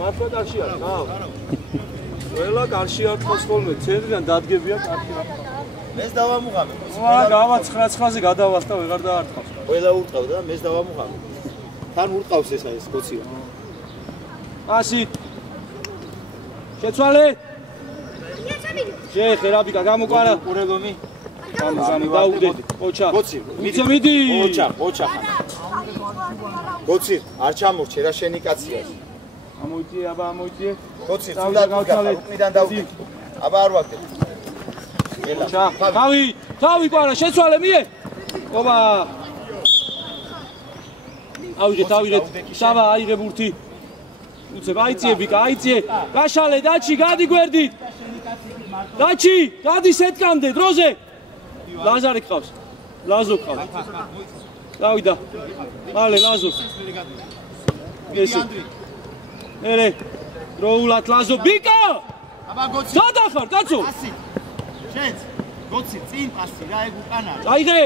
მართლა კარში არის, რა. ყველა კარში არ თავს ხოლმე, ცენტრიდან დადგებია კარში რა. მეს დავამუღამე. ვა, გავა 9-9-ზე გადავასწავ, ვეღარ დაარტყავს. ყველა ურტყავდა და მეს დავამუღამე. თან ურტყავს ეს კოცია. ასი. შეცვალე. შეხე რაბიკა გამოყარა. ყურებომი. დაუგდეთ. ოჩა. კოცი. მიდი. ოჩა. კოცი, არ ჩამორჩე რა შენი კაცია. ამოიწიე, აბა ამოიწიე. კოცი, თუნდაც უკნიდან დაუგდეთ. აბა არ ვაგდებ. ოჩა. თავი ყარა, შეცვალე მიე. ოპა. აუჯე თავირეთ. საბა აიღე ბურთი. უცებ აიწიე ბიკა, აიწიე. გაშალე, დაჩი, გადი გვერდით. დაჩი, გადი სეტკამდე, დროზე. ლაზარი ყავს. ლაზო ყავს. დავიდა. მალე ლაზო. ესე. ერე. დროულად ლაზო ბიკა! აბა გოცი. სადახარ, კაცო? პასი. შენც. გოცი, წინ პასი, რა ეგ უკანა. აიღე.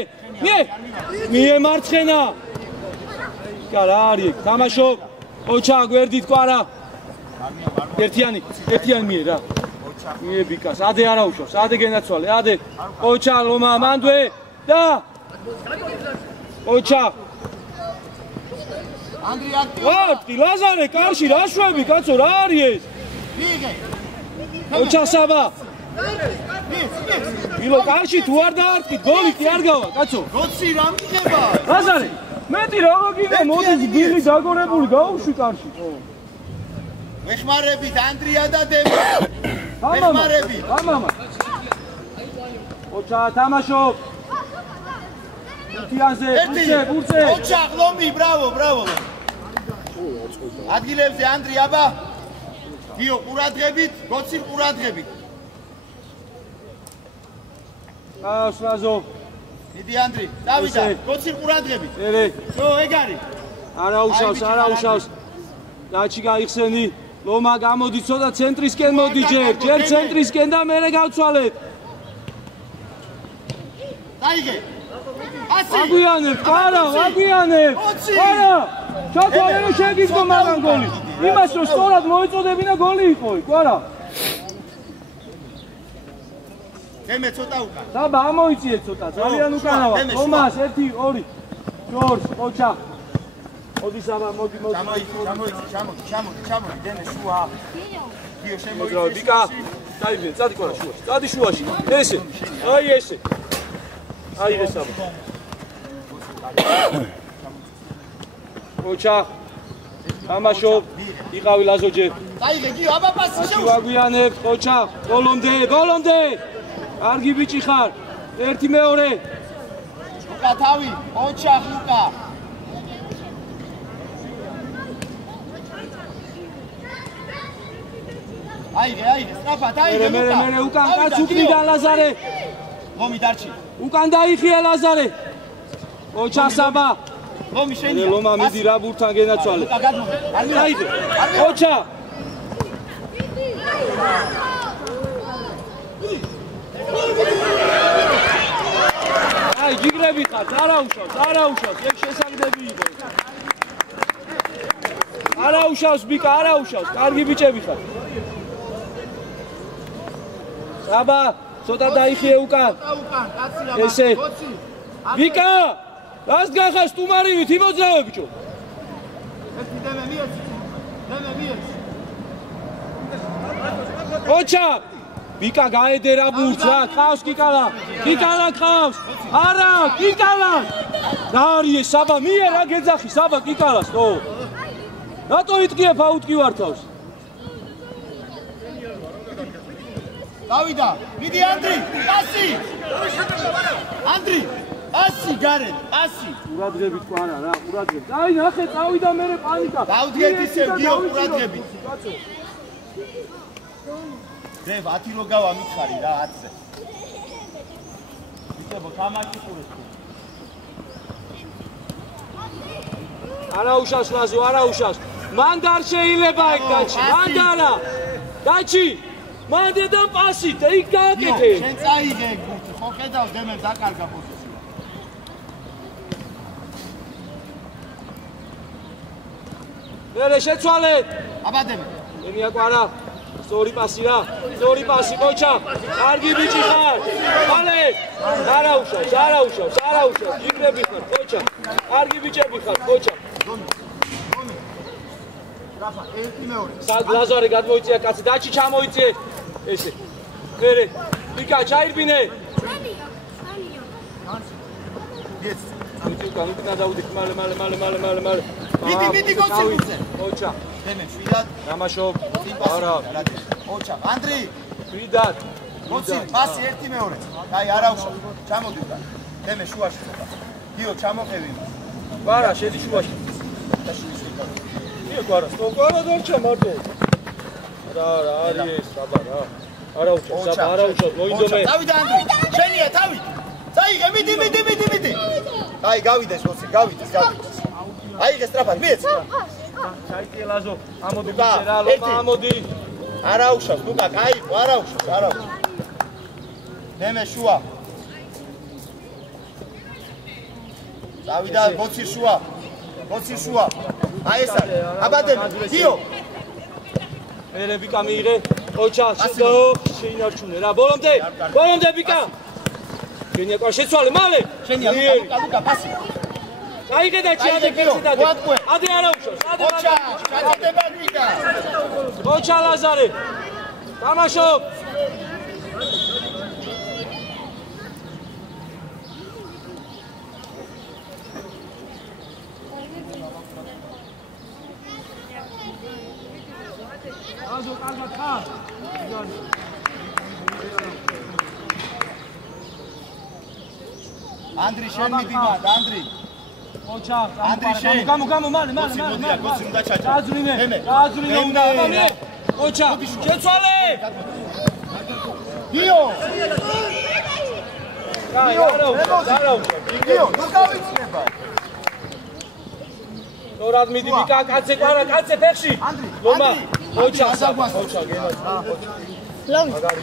მიე მარცხენა. კა რა არის? თამაშობ. ოჩა გვერდით ყარა. ერთიანი მიე რა. მიე ბიკას, ადე არა უშავს, ადე გენაცვალე, ადე. ოჩა ლომა მანდვე და ოჩა. ანდრი აქტიო. ვარტი ლაზარე კარში რა შვები კაცო რა არის ეს? ვიღე. ოჩა საბა. ილო კარში თუ არ დაარტყით გოლი კი არ გავა კაცო. გოცი რა მიხება? ლაზარე მეტი რა გინდა მოდის ბილი დაგორებული გაუშვი კარში. ვეხმარებით ანდრია და დემა. ვეხმარებით. ამამა. ოჩა თამაშობ. თიანზე, ბურცე. ოჩა ღლომი, ბრავო. ადგილებზე ანდრი აბა. დიო ყურადღებით, გოცი ყურადღებით. ლაზო. მიდი ანდრი, დავიდა, გოცი ყურადღებით. ერე. ძო ეგ არის. არა უშავს. დაჩი გაიხსენი. ლომა გამოდი ცოტა ცენტრისკენ მოდი ჯერ ცენტრისკენ და მერე გავცვალეთ. დაიგე. ასი. აგვიანებ, აგვიანებ. არა. ჩათვალე რომ შეგიძლო მაგან გოლი. იმას რომ სწორად მოეწოდებინა გოლი იყო, ყარა. მე ცოტა უკან. საბა ამოიწიე ცოტა, ძალიან უკანა ვარ. ლომას 1 2 ჯორჯ, ოჩა. მოდი საბა, მოდი. ჩამოდი, დენე შუა. დიო შემოიწიე. ბიკა, დაიბნე, წადი ყარა შუაში. წადი შუაში. ესე. აი ესე. აი ეს საბა. ოჩა. თამაშობ, იყავი ლაზოჯე. დაიგე, გიო, აბა პასი შეუ. აგვიანებ, ოჩა, ბოლომდე. კარგი ბიჭი ხარ. 1 2. ლუკა თავი, ოჩა ლუკა. აიღე, სწრაფად აიღე ლუკა. მე უკან კაც უკნიდა ლაზარე. ლომი დარჩი. უკან დაიხია ლაზარე. ოჩა საბა. ლომი შენია. ლომა მიდი რა ბურთთან გენაცვალე. ლუკა გადმოდი. აიღე. ოჩა. აი ჯიგრები ხართ, არა უშავს, ეგ შესაგდები იყო. არა უშავს ბიკა, კარგი ბიჭები ხართ. საბა, ცოტა დაიხიე უკან. ესე. ბიკა, რას გახარ სტუმარივით იმოძრავე ბიჭო. ერთი დემე მიეცი. ოჩა. ბიკა გაედერა ბურთს რა, ყავს კიკალა ყავს. არა, კიკალა. რა არის ეს საბა, მიე რა გეძახი საბა კიკალას, თო. რატო იტყიებ აუტკი ვარ თავს? დავიდა, მიდი ანდრი, პასი. ანდრი, პასი გარეთ, პასი. ყურადღებით ყარა რა, ყურადღებით. აი ნახე, წავიდა მერე პანიკა. დავდგეთ ისევ, გიო, ყურადღებით. მე 10 რო გავა მითხარი რა 10-ზე. ვიტებო თამაში ყურეთ. არა უშავს ლაზო, არა უშავს. მან არ შეიძლება ეგ დაჩი, მან არა. დაჩი. მან და პასი, იქ გააკეთე. შენ წაიღე ეგ ბურთი, ხო ხედავ დემე დაკარგა პოზიცია. მერე შეცვალეთ. აბადემ. ემია კვარა. სწორი პასი რა. სწორი პასი ყოჩა. კარგი ბიჭი ხარ. მალე. არა უშავს. ჯიგრები ხარ ყოჩა. კარგი ბიჭები ხარ ყოჩა. რაფა, ერთი მეორე. ლაზარე გადმოიწია კაცი, დაჩი ჩამოიწიე. ესე. მერე. ვიკა ჩაირბინე. ეს. გამიწევ დავუდეთ მალე. მიდი გოცილზე. ყოჩა. დემე შვიდად. დამაშობ. არა. ყოჩა, ანდრი. შვიდად. გოცილ, პასი ერთი მეორე. აი, არა უშავ. ჩამოდი უკან. დემე შუაში ხობა. გიო, ჩამოყევი. კვარა, შედი შუაში. კვარა, კვარა დარჩა მარტო. რა, არის ეს, საბა რა. არა უჩვენს, მოინდომე. დავით ანდრი, შენია თავი. წაიღე, მიდი. აი, გავიდეს, ოსი, გავიდეს. აიღე სტრაფად, მიეც. ჩაიწიე ლაზო, ამოდი ბიჭე რა, ლობა ამოდი. არა უშავს, ლუკა, გაიყო, არა უშავს. ნემე შუა. დავიდა, გოცილ შუა. აი ეს არის. აბადემ, გიო. მერე ბიკა მიიღე, ყოჩა, შეინარჩუნე რა, ბოლომდე ბიკა. შენია ყვა შეცვალე, მალე. შენია, ლუკა, პასი. აიღე და ჩადე ფექსი და ადე არა უშავს, ყოჩა, ჩადება გიდა. ყოჩა ლაზარე. დამაშობ. აზო კარგად ხარ? ანდრი შენ მიდიმად, ანდრი. ყოჩა, ანდრი შენ. გამო, მალე. გოცი უნდა ჩაჭა. დააძრინე უნდა, მალე. ყოჩა, შეცვალე. გიო. არა. გიო, ნუ გავიცნება. ნორად მიდი ბიკა, კაცე კვარა, ფეხში. ანდრი. ლომა. ყოჩა, გენას. მაგარი.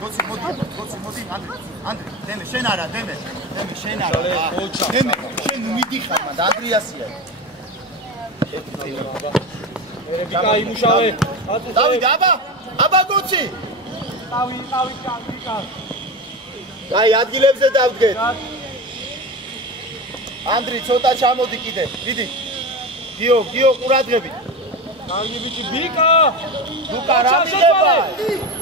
გოცი მოდი, ანდრი, დემე, შენ არა. დემე, შენ არა. დემე, შენ მიდიხარ, მანდ ანდრიასია. მერე ბიკა იმუშავე. დავით, აბა გოცი. ტავი, ბიკა. აი, ადგილებზე დავდგეთ. ანდრი, ცოტა ჩამოდი კიდე. მიდი. გიო, ყურადღებით. კარგი ბიჭი, ბიკა. ლუკა, რა მიდება?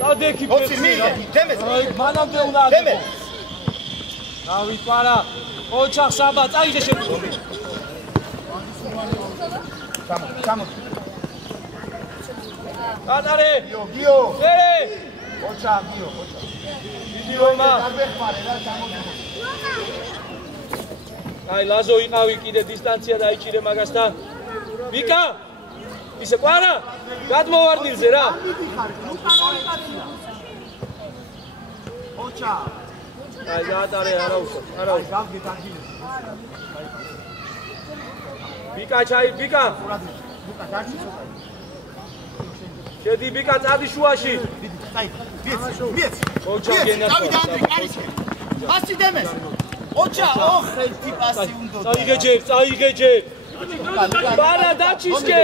დადექი გოცი, მიიღე, დემეს. აი, მანამდე უნდა დემე. დავით კვარა. ყოჩა, საბა, წაიღე შენ. ჩამოდი. ატარე. გიო. მერე. ყოჩა. დიდი ლომა. დაგეხმარე რა, ჩამოდი. აი, ლაზო იყავი კიდე დისტანცია დაიჭირე მაგასთან. ბიკა. ისე კვარა. გადმოვარდნილზე რა. ყოჩა. აი, ატარე, არა უშავს. გავგეთ ადგილზე. ბიკა. ლუკა, დარჩი ცოტა. შედი ბიკა, წადი შუაში. მიეც. ყოჩა გენას. დავით ანდრი, კარიშე. პასი დემეს. ყოჩა, ერთი პასი უნდა. წაიღე ჯერ. ბარა დაჩისკე.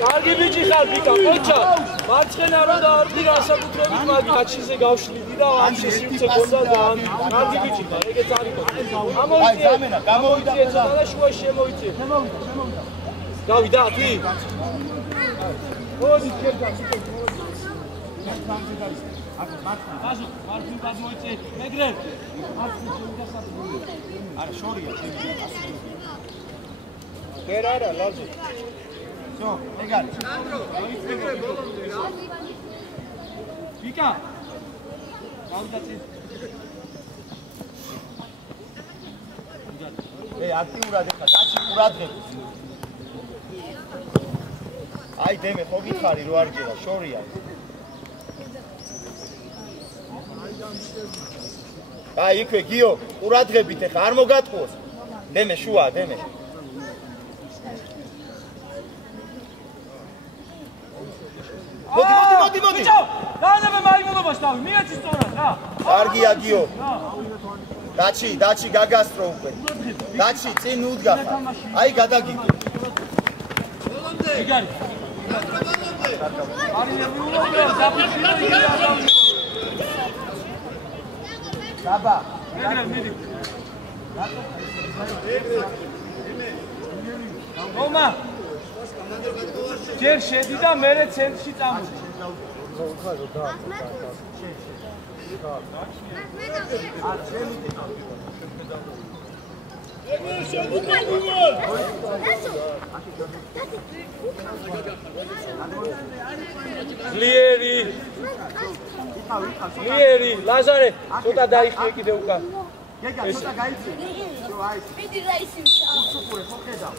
კარგი ბიჭი ხარ ბიკა, ყოჩა. მარცხენა რო დაარბი განსაკუთრებით მაგი გაჩიზე გავშლიდი და ამ შესიმწე გონდა და კარგი ბიჭი ხარ, ეგეც არის ყოჩა. ამოვიდე, გამოვიდა და შუაში შემოიწე. გავიდა კი? მოდი შეგა. აზო, მარცხენ გადმოიწე, მეგრე. არა, შორია, გერა არა, ლაზო. всё, ეგარი. ბიკა. გავდაცი. აქტიურად ეხლა კაცი ყურადღებით. აი დემე ხო გითხარი რო არ გერა, შორია. აი იქვე გიო, ყურადღებით ეხლა არ მოგატყუოს. დემე შუა, დემე. მოდი ბიჭო დაანებე მაიმუნობას თავი მიეცი სწორად რა კარგია გიო დაჩი გაგასტრო უკვე დაჩი წინ უდგა აი გადაგიგო იგარი არი ნებულობია დაფიქსირე დაბა მიდი ომა ჯერ შედი და მერე ცენტრში წამოდი ლიერი ლაზარე ცოტა დაიხიე კიდე უკან გეგა ცოტა გაიცი რო აი მიდი რა ისინი უცუყურე ხო ხედავ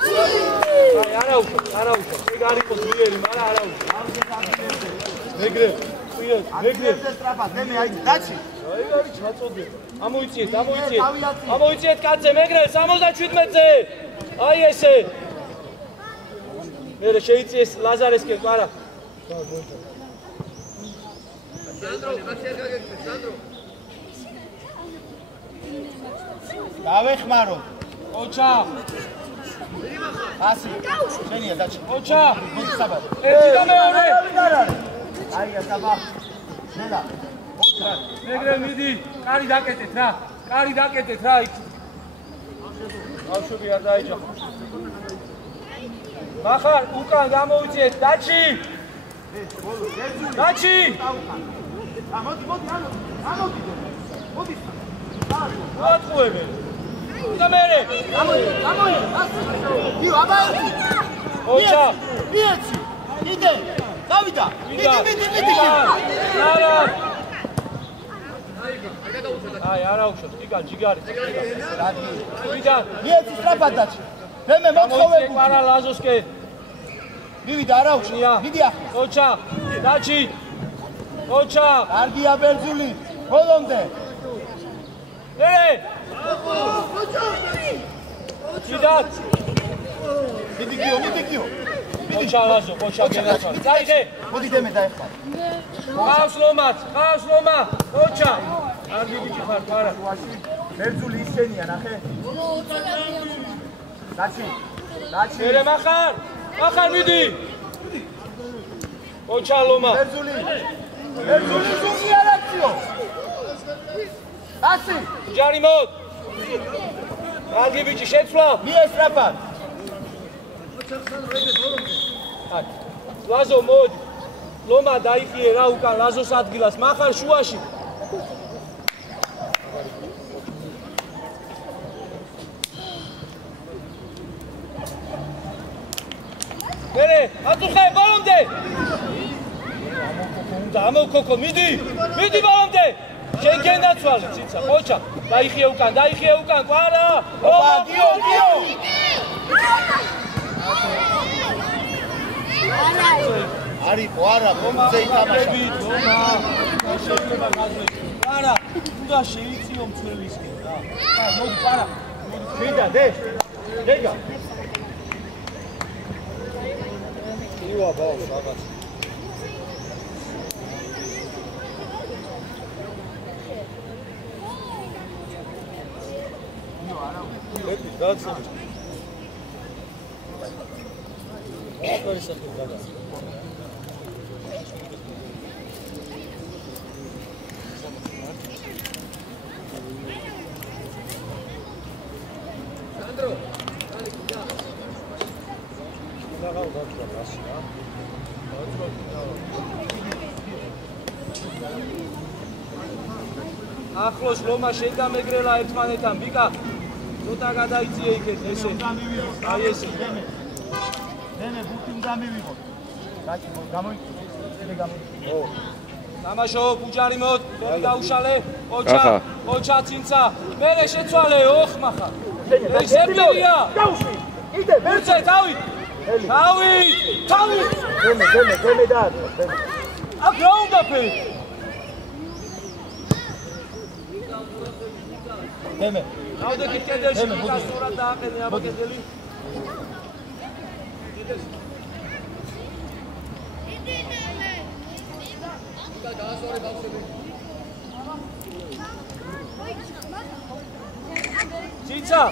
აი არაუშო ეგ არ იყოს ლიერი მაგრამ არაუშო მეგრე სტრაფად მე აი დაჩი აი არის ჩაწოდე ამოიწიეთ კაცზე მეგრე 77-ზე აი ესე მერე შეიწიეს ლაზარესკენ ყარა სანდრო კაცი არ გაგეკეთე სანდრო დავეხმარო ოჩა ასი შენია დაჩი ოჩა მოდი საბა ერთი და მეორე აი საბა ნელა ოჩა მეგრე მიდი კარი დაკეტეთ რა იქ ბავშვები არ დაიჯახო მახარ უკან გამოუწიეთ დაჩი მოდი მოატყუებენ და მერე გამოი იო აბა ოჩა მიეცი იდე დავიდა მიდი არა აი არაუშვოთ იგან ჯიგარი ვიდა მიეცი სტრაფად დაჩი მე მოთხოვები არა ლაზოსკე მივიდა არაუშია მიდი ახლა ოჩა დაჩი ოჩა კარგია ბერძული ბოლომდე მერე ვიდა მიდი გიო ოჩა ლაზო ოჩა გენაცვალე წაიღე მოდი დემე დაეხმარ ყავს ლომა ოჩა არ გიჩი ხარ არა ბერძული ისენია ნახე დაჩი მერე მახარ მიდი ოჩა ლომა ბერძული ზუმი არაქციო ასი ჯარი მოდ რაგი ბიჭი შეცვლა მიესტრაფად ლაზო მოდი ლომა დაიხიე რა უკან ლაზოს ადგილას მახარ შუაში მერე აწუხე ბოლომდე ამოკოკო მიდი ბოლომდე შენ გენაცვალე ციცა ხოჩა დაიხიე უკან ყვარა ოპა გიო არიფო არა მომზე ითამაშა შეიძლება გაზრდე არა უნდა შეიწიო მცველისკენ რა მოდი პარა მიდა დეგა ივა ბაუს რაღაც ეკი დაცა აკარი სახე გადა სანდრო ახლოს ლომა შედამეგრელა ერთმანეთთან ბიკა ცოტა გადაიწიე იქეთ ესე აი ესე მე ბუთი უნდა მივიღო გაჩი გამოიწე თამაშო ბუჯარი მოდ დაუშალე ოჩა ცინცა მერე შეცვალე ოხ მახა ესებია დაუშვი იდე ბურცე თავი დემე და აქ რა უნდა ფერი დემე ავდე კედელში გასწორად დააყენე აბა კედელი ცინცა.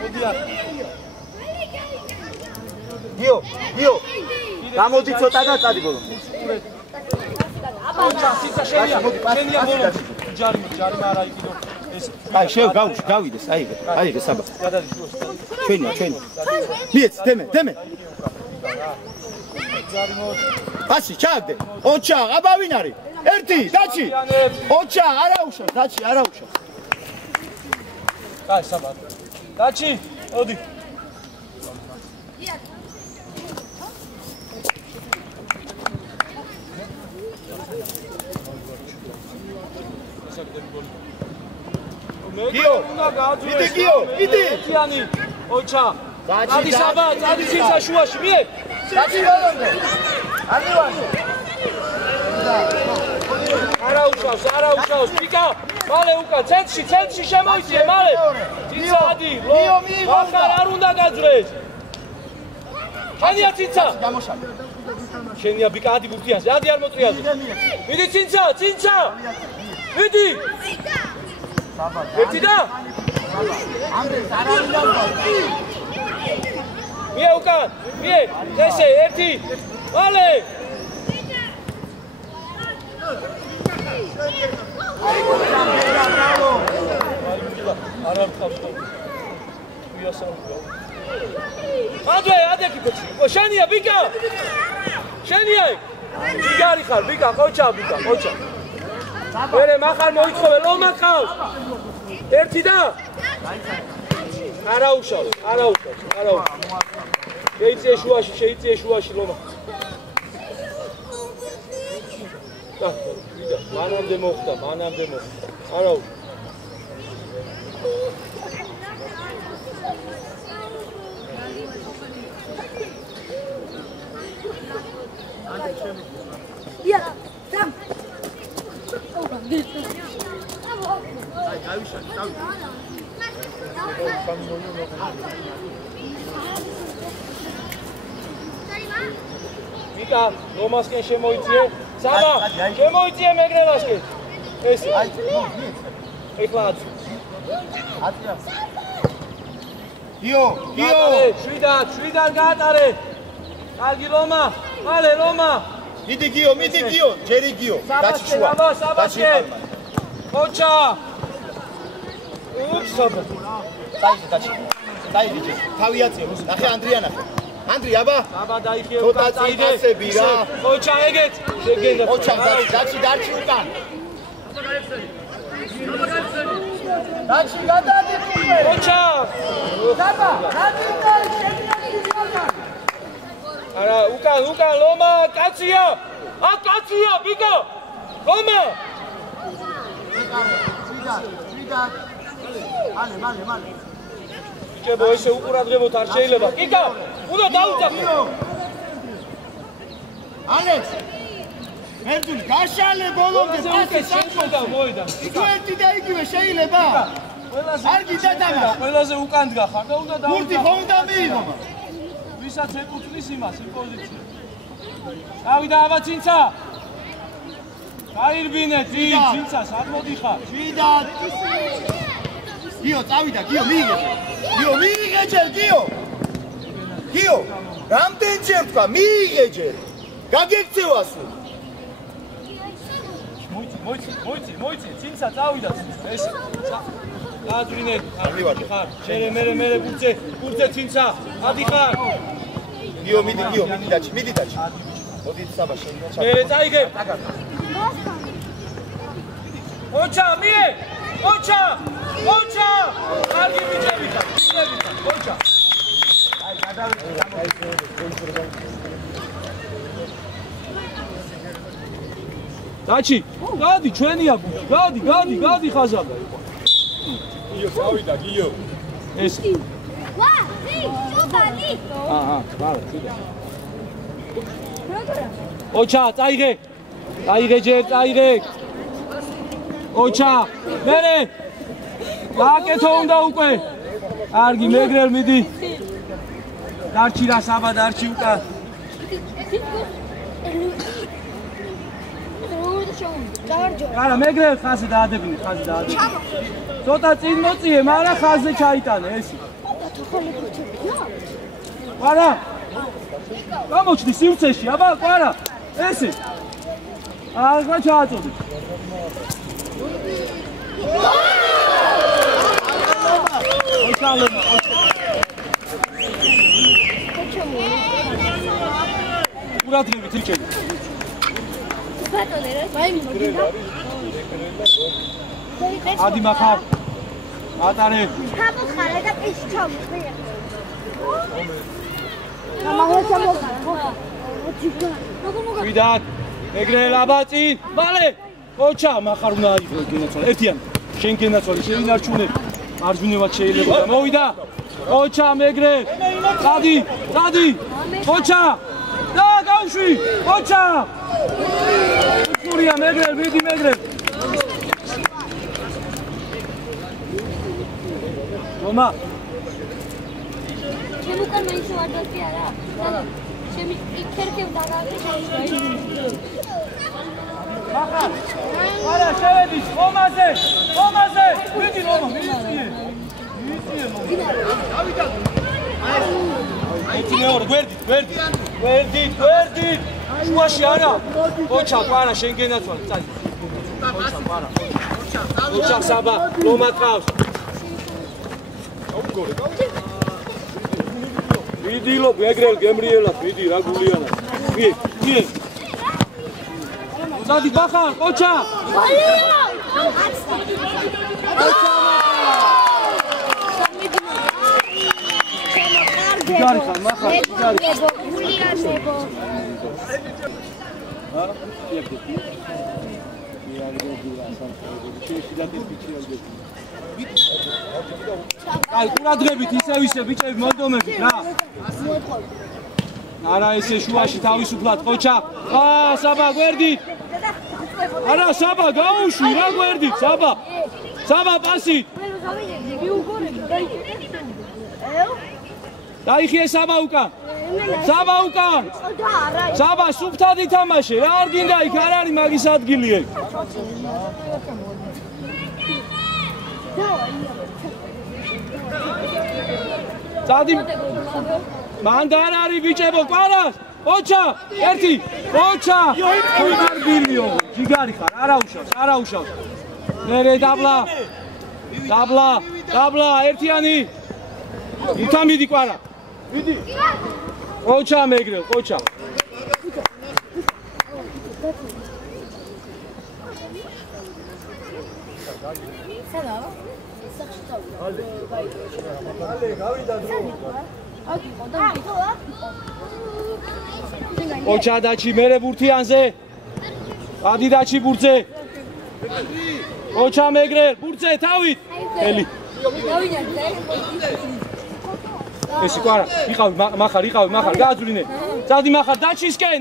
მოდიან. გიო. გამოდი ცოტა და წადი ბოლომდე. ოჩა, ცინცა შენია ბოლომდე. ჯარი არა იქიდო. ეს აი შევ გავიდეს, აიღე საბა. გადადი შუაში. ჩვენია. მიეც, დემე. ჯარი მოდი. ბაში, ჩააგდე. ოჩა, აბა ვინ არის? ერთი, დაჩი. ოჩა, არა უშავს, დაჩი, არა უშავს. კაი, საბა. დაჩი, მოდი. გიო, იდი. ეთიანი, ოჩა. დადი საბა, დადი ცინცა შუაში, მიე. დაჩი ბოლომდე. ამივანი. არა უშავს, პიკა. მალე უკან, ცენტრში შემოიწიე, მალე. ცინცა ადი, ახალ არ უნდა გაძრეს. შენია ცინცა. გამოშალე. შენია ბიკა ადი ბურთიანზე, ადი არ მოტრიალდი. მიდი ცინცა. მიდი. ერთი და? მიე უკან, ესე, ერთი, მალე! არა მყავს ხო? ადექი კოჩი, შენია ბიკა! შენია! ბიგარი ხარ, ბიკა, ყოჩა. მერე მახარ მოიცხოვე, ლომა ყავს. ერთი და? არა უშავს. შეიწიე შუაში ლომა. მანამდე მოხდა. არა უშავს. ვიკა, რომასკენ შემოიწიე. საბა, შემოიწიე მეგრელასკენ. ესე. ეხლა აცი. გიო. შვიდად გაატარე. კარგი ლომა, მალე ლომა. მიდი გიო, ჯერი გიო. დაჩი შუა. ოჩა. უსაბა. დაიდი ჯერი. თავი აწიე, ნახე ანდრია ნახე. ანდრი, აბა. აბა დაიხიე. ცოტა წაიდასები რა. ოჩა ეგეთ. შეგენდა. ოჩა დაჩი უკან. დაჩი გადადი უკვე. ოჩა. აბა, რატომ შემიძლია? არა, უკან ლომა, კაცია. კაცია, ბიკა. ლომა. შვიდად. მალე. ჭებო ესე უყურადღებოთ არ შეიძლება. კიკა, უნდა დაუძახო. ალექს. მერტული, გაშალე ბოლომდე პასი შემწოდა მოიდა. ერთი და იგივე შეიძლება? არ გიტატამა. ყველაზე უკან დგა ხარ და უნდა დაუძახო. გურთი ხომ უნდა მიიღო? ვისაც ეკუთვნის იმას, იმ პოზიციას. დავიდა აბა ცინცა. გაირბინე, ცინცა, სად მოდიხარ? შვიდად. გიო, წავიდა, მიიღე ჯერ, გიო, რამდენჯერ თქვა, მიიღე ჯერ, გაგექცევა სულ. მოიცი, ცინცა წავიდა, ესე, გაძვრინე, ხარ, შერე, მერე, ბურთზე, ცინცა, ადიხარ. გიო, მიდი დაჩი. მოდით საბა, შევიდა. მერე წაიგე. ოჩა, მიე, ოჩა! კარგი ბიჭები ხარ, ოჩა! აი, დაჩი, გადი, ჩვენია ბუჩი, გადი ხაზაბა. გიო, წავიდა, გიო. ეს. ვა, შუბანი. ბარა, შუბა. ოჩა, წაიღე. წაიღე. ოჩა, მერე. გააკეთო უნდა უკვე. კარგი, მეგრელ მიდი. დარჩი რა საბა დარჩი უკან. არა, მეგრელ ხაზი დაადებინე, ხაზი დაადებინე. ცოტა წინ მოწიე, მაგრამ ხაზზე ჩაიტანე ესე. არა. გამოჩდი სივრცეში, აბა, არა. ესე. აღა ჩააწოდე. ოჩალემა, ყურადღებით რიჩები. ადი მახარ. ატარე. ჩამოხარე და ის ჩამოხარე. ვიდათ. ეგრე ლაბაწინ. მალე. ოჩა მახარ უნდა აიღო გენაცვალე. ერთიანი. შენ გენაცვალე შევინარჩუნე. მარჯვნივად შეიძლება. მოვიდა. ოჩა მეგრე. დადი, დადი. ოჩა. და გავშვი. ოჩა. სურია მეგრე, ვიდი მეგრე. მომა. ჩემ უკან მაინც არ დაწი არა. ჩემი იქერქებ დაგაგე. მახარ. არა, შევედი, მომაზე. მომაზე. ვიდი მომა, მიიწიე. მიიწიე მომა. დავიდა. აი, მეორე, გვერდი. შუაში არა. ოჩა, ყარა, შენ გენაცვალე, წაი. ოჩა, ყარა. ოჩა, საბა, ლომატყავს. ვიდილო, ეგრელ გემრიელად, ვიდი, რა გულიანად. მie. დადი, ბახარ, ოჩა. გარი ხარ, მახარ, გარი. გულიანებო. არა? იაგდები. იაგდები ასან. შეიძლება ისე აი, ყურადღებით ისევ ბიჭები მონდომებით რა. არა, ესე შუაში თავისუფლად ყოჩა. საბა გვერდით. არა, საბა გაუშვი რა გვერდით, საბა. საბა პასით. დაიხიე საბა უკან. საბა უკან. საბა სუფთად ითამაშე, რა არ გინდა იქ არ არის მაგის ადგილი ეგ. წადი. მან და არ არის ბიჭებო, ყარას. ოჩა, ერთი. ოჩა. გილიო, ჯიგარი ხარ, არა უშავს. მერე დაბლა, ერთიანი. უთამიდი ყარა. ვიდი. ოჩა მეგრე, ოჩა. ოჩა დაჩი მერე ბურთიანზე. ადი დაჩი ბურთზე. ოჩა მეგრე, ბურთზე თავით. ელი. ესი ყარა, იყავი მახარ, გააძვრინე. წადი მახარ, დაჩისკენ.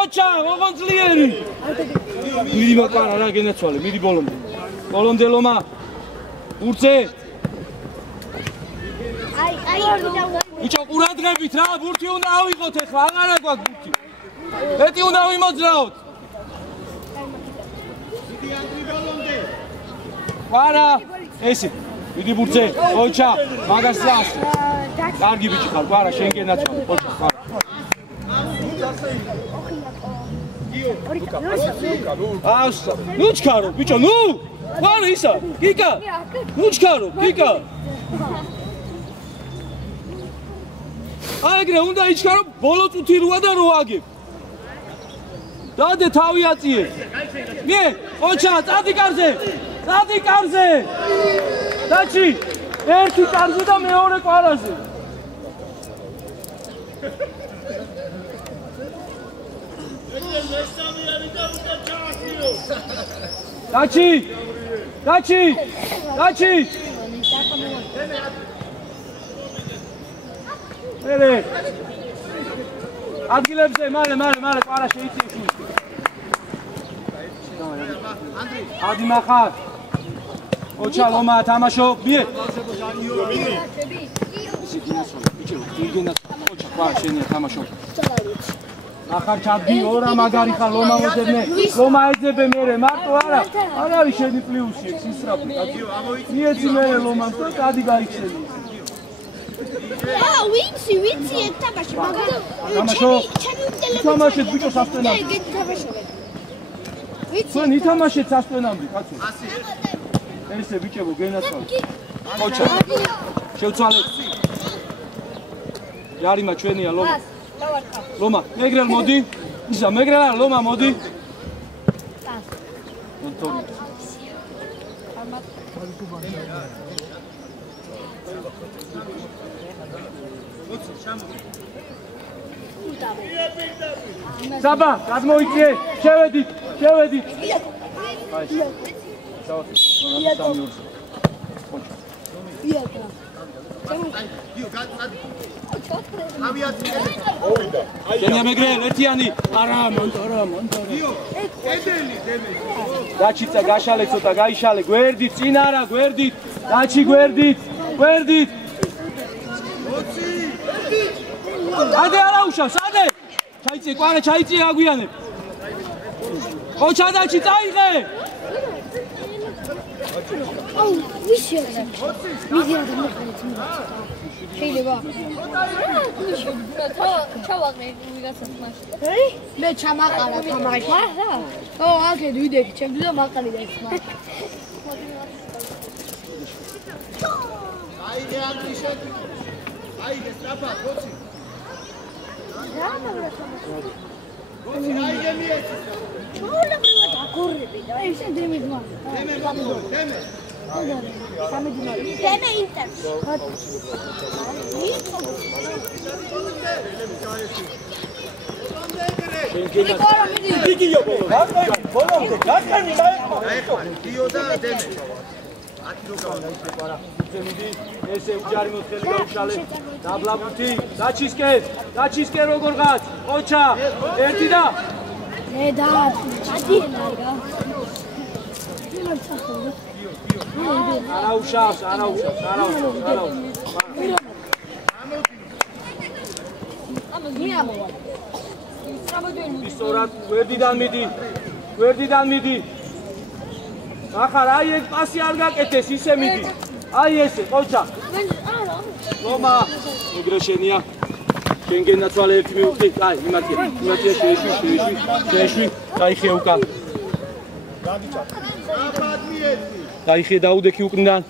ოჩა, ოღონ ძლიერი. მიდი მაკარა რა გენაცვალე, მიდი ბოლომდე. ბოლომდე ლომა. ბურთზე. აი, ბიჭო, ყურადღებით რა, ბურთი უნდა ავიღოთ ახლა, აღარა გვაქვს ბურთი. მეტი უნდა ვიმოძრაოთ. ყარა, ესი. მიდი ბურთზე, ოჩა, მაგას წავს. კარგი ბიჭი ხარ, ყარა, შენ გენაცვალე, ოჩა, ყარა. ასა, ნუ ჩქარო, ბიჭო, ნუ! ყარა ისა, გიკა. ნუ ჩქარო, გიკა. აიგრე უნდა იჩქარო, ბოლო წუთი როა და რო აგებ. დადე თავი აწიე. მie, ოჩა, წადი კარზე. დაჩი, ერთი კარზე და მეორე ყარაზე. დაჩი. მერე. ადგილებზე მალე ყარა შეიწიე შუის. ადი მახარ. ოჩა ლომა თამაშო, მie. ისე გინაცვალე, ბიჭო, გინაცვალე. ოჩა, ყარა შენია თამაშო. ახარ ჩადდი ორა მაგარი ხარ ლომა მოძებნე ლომა ეძებე მერე მარტო არა არ არის შენი პლუსი ეს ისრაფი კაცო მიეცი მერე ლომას და კადი გაიქცევი ვინცი ეგ თამაში მაგრამ თამაშეთ ბიჭო სასტენამდე თქვენ ითამაშეთ სასტენამდე კაცო ესე ბიჭებო გენაცვალე ოჩა შევცვალეთ იარიმა ჩვენია ლომა ლომა მეგრელ მოდი ისა მეგრელა ლომა მოდი მონტორი საბა გადმოიწიე შევედით აი მეგრელ ერთიანი არა მონტორა დაჩიცა გაშალე ცოტა გაიშალე გვერდით წინ არა გვერდით დაჩი გვერდით ადე არა უშავს ადე ჩაიწე კვარა ჩაიწე აგვიანებ ოჩა დაჩი წაიღე აუ ვიშია მიზია დამეხმარეთ შეიძლება ჩავაღე ვიღაცას მაშინ მე ჩამაყარა თამაში ო აქ ვიდექი ჩემი და მაყარი და ეს მაშინ აიგე აკრიშე აიგე სტრაფა ხოცი აიგე მიეცი ჩაულებრივა დაგორები და ესე დემეძმა დემე ინტერს ესე უჯარი მოთხელი გაუშალე დაბლაბუთი დაჩისკე როგორღაც ოჩა ერთი და მე დაადიენარგა არა უშავს ისორად გვერდიდან მიდი ახლა აი ეგ პასი არ გაკეთეს ისე მიდი აი ესე ყოჩა ლომა მეგრე შენია შენ გენაცვალე ერთი მიუხვდი აი იმათია შეეშვი დაიხე უკან დაიხე დაუდექი უკნიდან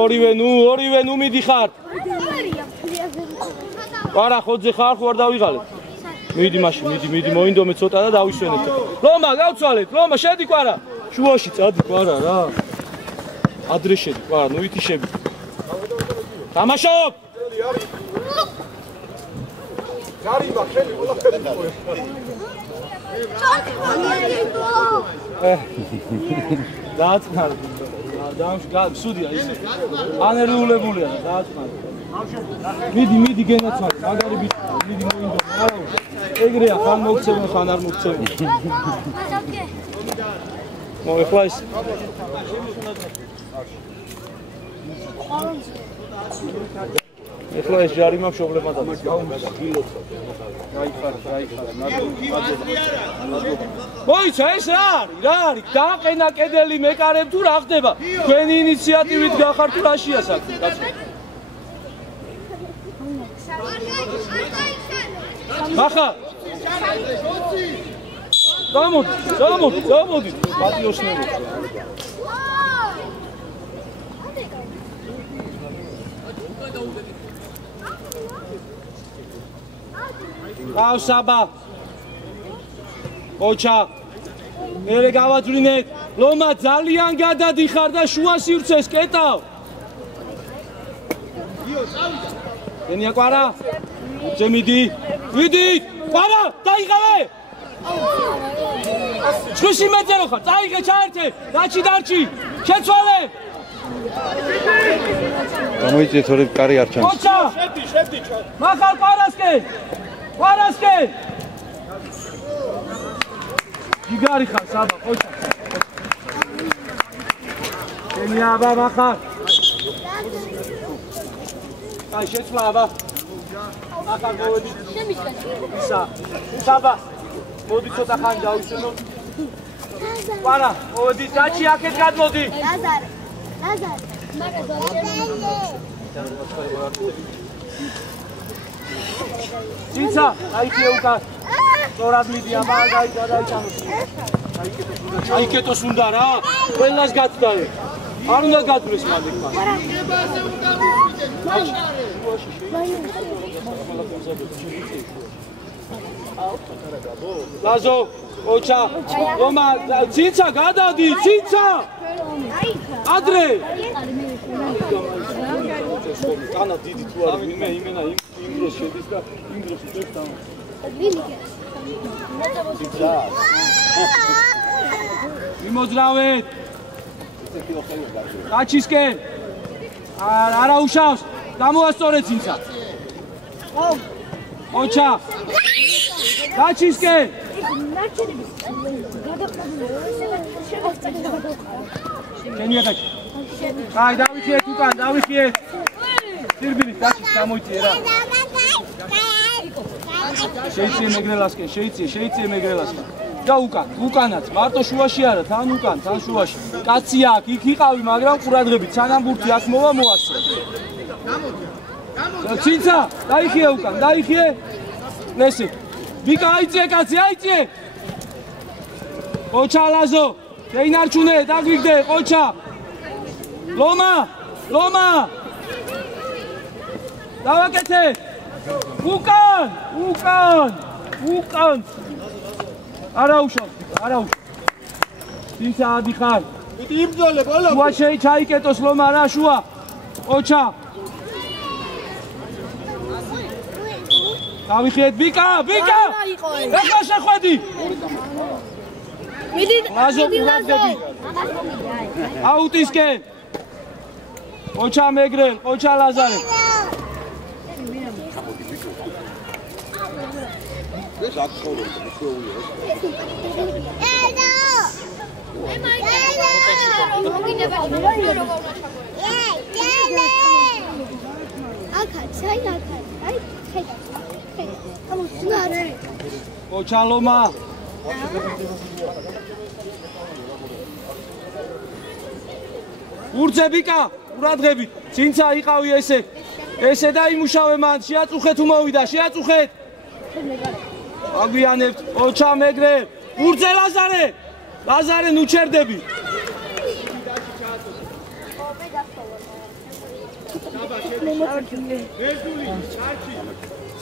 ორივე ნუ მიდიხარ არა ხოძე ხარ ხო არ დავიღალეთ მიდი მაშინ მიდი მოინდომე ცოტა და დავისვენეთ ლომა გავცვალეთ ლომა შედი კვარა შუაში წადი კვარა რა ადრე შედი კვარა ნუ ითიშები თამაშობ გარიბა ხელი ყველაფერი დააწნარ სუდია ისე ანერეულებულია დააწნარ მიდი გენაცვალე მაგარი ბიჭი მიდი მოინდომე არა ეგრეა ხან მოგცემენ ხან არ მოგცემენ მოეხლა ის ეხლა ეს ჯარიმა მშობლებმა დადოს მოიცა ეს რა არის დააყენა კედელი მეკარებ თუ რა ხდება თქვენი ინიციატივით გახარ თუ რაშია საქმე კაცო ახლა გამოდი პატიოსნები ავსაბა ოჩა მერე გავაძვრინეთ ლომა ძალიან გადადიხარ და შუა სივრცეს კეტავ ენია კვარა მიდი კვარა დაიღალე შუში მეძერო ხარ წაიღე ჩაერთე დარჩი შეცვალე გამოიწიეთ ორი კარი არ ჩანს ოჩა შედი მახალ კვარასკე გიგარი ხარ საბა ოჩა ენია აბა მახალ აი შეცვლა აბა მახალ მოვედი ისა საბა მოდი ცოტა ხანი დავისვენო ვარა მოდი დაჩი აქეთ გადმოდი ლაზარე ციცა აიქე უკან სწორად მიდია მაგაი გადაიჭამოს აიქეთოს უნდა რა ყველას გაწდარი არ უნდა გაწდეს მაგ ლაზო ოჩა ომა ციცა გადადი ციცა ადრე ანა დიდი თუ არა იმენა იმ დროს შედის და იმ დროს შეჭდა მიმოძრავეთ გაჩისკენ არა უშავს გამოასწორე ციცა ოჩა გაჩისკენ შენია აი დავიხიეთ უკან დავიხიეთ სირბილი დაჩის გამოიწიე რა შეიძლება მეგრელასკენ მეგრელასკენ და უკანაც მარტო შუაში არა თან უკან თან შუაში კაცია აქ იქ იყავი მაგრამ ყურადღებით სანამ ბურთი აქ მოვა მოასწრე ციცა დაიხიე უკან დაიხიე ნესი ვიკა აიწიე კაცი აიწიე ოჩა ლაზო შეინარჩუნე დაგვიგდე ოჩა ლომა დავაკეთე უკან არა უშავს ციცა ადიხარ იტი იბრძოლე ბოლო შუა შეიჩაიკეტოს ლომა რა შუა ოჩა დავიხიეთ ვიკა ეხლა შეხვედი მიდი ლაზო აუტისკენ ოჩა მეგრელ ოჩა ლაზარე ოჩალომა ურცებიკა ურადღებით წინცა იყავი ესე დაიმუშავე მან შეაწუხეთ უმოვიდა შეაწუხეთ აგვიანებთ ოჩა მეგრე ურცე ლაზარე ნუ ჩერდები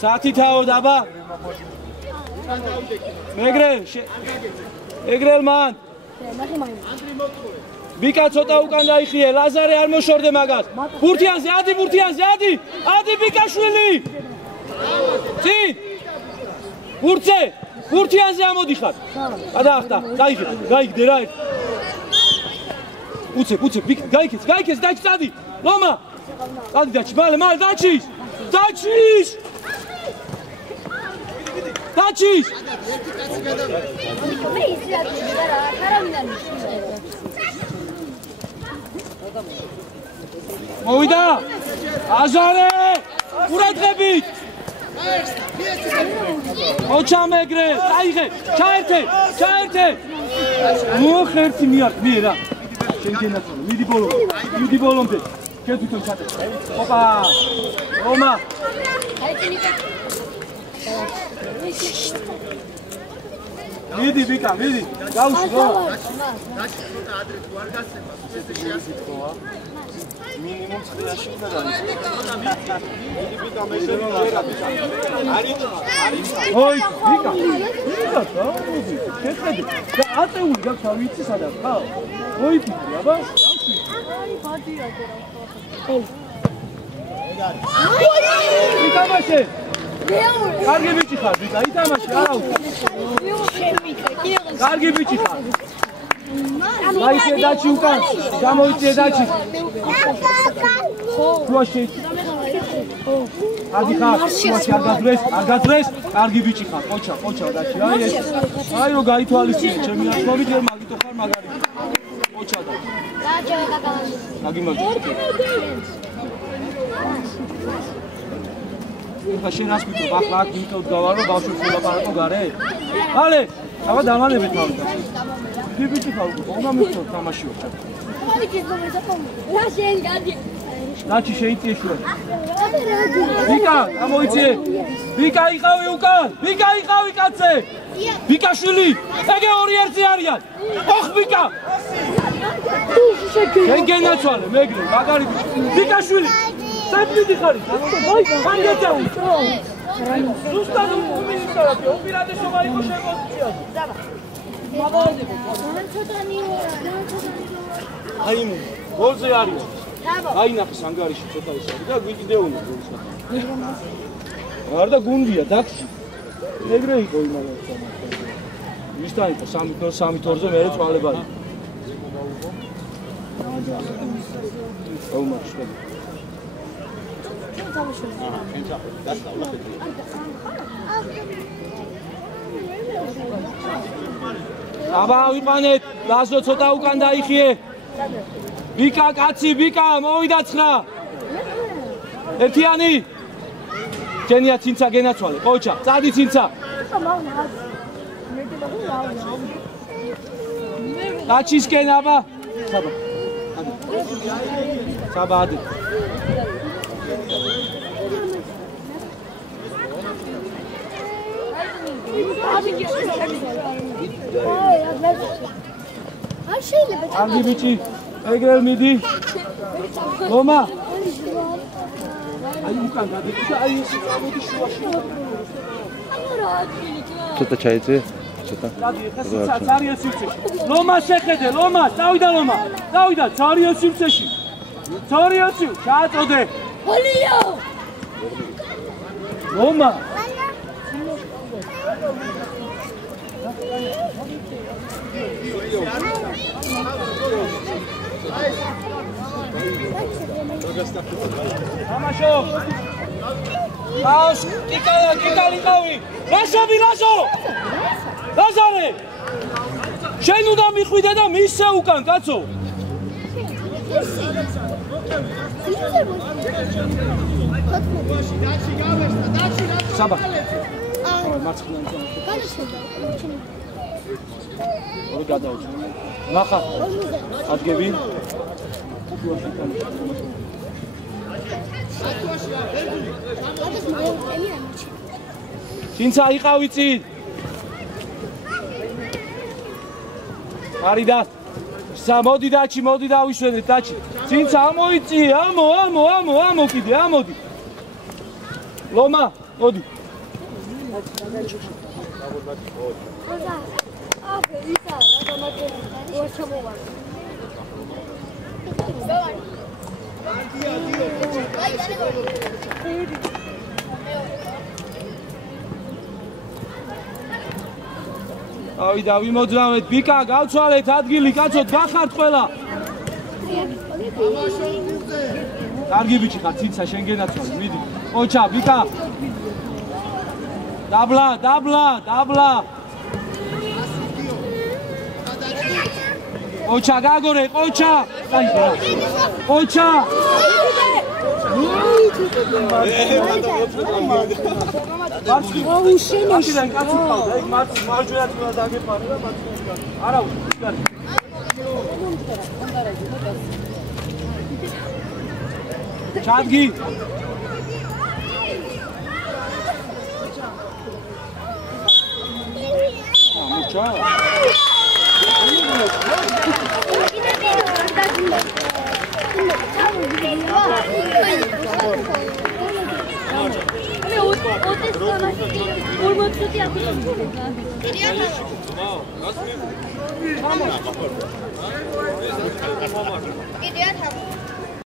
სათითაო დაბა მეგრელ მან ვიკა ცოტა უკან დაიხიე ლაზარე არ მოშორდე მაგას ბურთიანზე ადი ვიკაშვილი წინ ბურთიანზე ამოდიხარ გადაახტა გაიგდე რა უცებ გაიქეს დაჩი წადი ლომა წადი დაჩი მალე დაჩის მოვიდა აზარე ურადღებით ოჩა მეგრე აიღე ჩაერთე ხერთი მიე რა შენგენაცო მიდი ბოლომდე შენ თვითონ ჩატე ოპა ომა მიდი ვიკა გავუშვი ადრე თუ არ გასცემა ესე შეასწავლა მინიმუმ 9-ში უნდა დაიწყო ვიკა მესერი ოი ვიკა დაუდი შეხედე და აწეული გაქვს არ ვიცი სადაც ხა ოი ფიქრი აბა დავში ითამაშე კარგი ბიჭი ხარ ვიკა ითამაშე არა უკვე კარგი ბიჭი ხარ დაიჭე დაჩი უკან გამოიწე დაჩი შუაში ადი ხარ შუაში არ გაძრეს კარგი ბიჭი ხარ ყოჩა დაჩი აი რო გაითვალისწინე ჩემი ახლობით ვერ მაგითო ხარ მაგარი ყოჩა და გაგიმაგდი ხა შენ რას მითხრობ? ახლა აქ იმიტომ გავარო ბავშვებს ვილაპარაკო გარე? ხალე, აბა დამანებით თავი. ბიბიჭი ხარ უკვე, უნდა მithქო თამაშიო. რა შენ გადი? ნაჩი შეიწიე შუა. ვიკა, გამოიწიე. ვიკა იყავი უკან. ვიკა იყავი კაცე. ვიკაშვილი, ეგე ორი ერთი არიან. ოხ ვიკა. შენ გენაცვალე, მეგრე, მაგარი. ვიკაშვილი. სათმიდი ხარი. აი, ხანგეწაუ. ზუსტად უმინისტრატი, ოპერატესობა იყო შემოწიადი. მაგალითად, აი, გოლზე არის. აი ნახეს ანგარიში ცოტა ის არის და გვიჭდეუნა გოლს. არ და გუნდია დაქში. ეგრე იყო იმალა თამაში. ვისთან იყო 3-2-3-2-ზე მე წვალებარი. აუ მარშვა. აბა ვიყანეთ, ლაზო ცოტა უკან დაიხიე. ვიკა კაცი, ვიკა მოვიდა 9. ერთიანი. ჯენია ცინცა გენაცვალე, ყოჩა, წადი ცინცა. გაჩისკენ აბა. საბა. საბა ადი. არ შეიძლება აგი ბიჭი, ეგრელ მიდი. ლომა. აი უკან გადაიჭა, აი ეს წამოდი შუაში. ცოტა ჩაიწე, ცოტა. დადი, ხა ძალიან სივრცეში. ლომა შეხედე, ლომა, წავიდა ლომა. წავიდა ძალიან სივრცეში. ძალიან სივრცე, ჩააწოდე. ოლიო. ლომა. თამაშო. აუს, კიკალი ყავი. რასავი რაზო? ლაზარე. შენ უნდა მიხვიდე და მისე უკან, კაცო. საბა. მარცხნიდან ორი გადაუჭი. ნახა. ადგები. თინცა იყავი წინ. არი და მოდი დაჩი, მოდი დავიშვენეთ დაჩი. თინცა ამოიწიე, ამო კიდე, ამოდი. ლომა, მოდი. ავიდა ვიმოძრავეთ, ბიკა გავცვალეთ ადგილი, კაცო, გახართ ყველა. კარგი ბიჭი ხარ, ცინცა შენ გენაცვალე, მიდი. ყოჩა, ბიკა. დაბლა. ყოჩა გაგორე, ყოჩა. ყოჩა. აუ შენაში კაცი ყავდა, ეგ მარჯვენად უნდა დაგეპარე და მარჯვენად. არა, უკან. ჩადგი. ჩა. Ideal